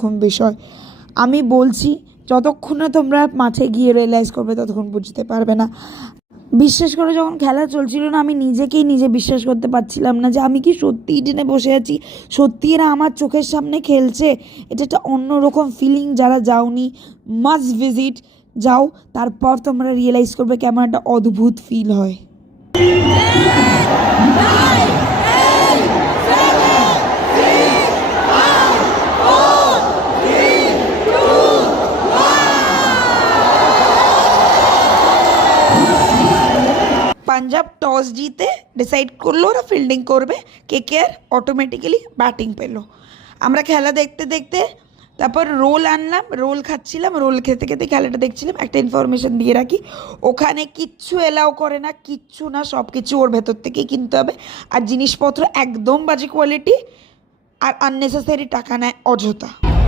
এরকম বিষয়। আমি বলছি যতক্ষণ না তোমরা মাঠে গিয়ে রিয়েলাইজ করবে ততক্ষণ বুঝতে পারবে না। বিশ্বাস করে যখন খেলা চলছিল না, আমি নিজেকেই নিজে বিশ্বাস করতে পারছিলাম না যে আমি কি সত্যিই ট্রেনে বসে আছি, সত্যি এরা আমার চোখের সামনে খেলছে। এটা একটা অন্যরকম ফিলিং। যারা যাওনি মাস্ট ভিজিট, যাও, তারপর তোমরা রিয়েলাইজ করবে কেমন একটা অদ্ভুত ফিল হয়। পাঞ্জাব টস জিতে ডিসাইড করলো ওরা ফিল্ডিং করবে, কেকেআর অটোমেটিক্যালি ব্যাটিং পেলো। আমরা খেলা দেখতে দেখতে তারপর রোল আনলাম, রোল খাচ্ছিলাম, রোল খেতে খেতে খেলাটা দেখছিলাম। একটা ইনফরমেশন দিয়ে রাখি, ওখানে কিচ্ছু এলাও করে না, কিচ্ছু না, সব কিছু ওর ভেতর থেকেই কিনতে হবে। আর জিনিসপত্র একদম বাজে কোয়ালিটি, আর আননেসেসারি টাকা নেয় অযথা।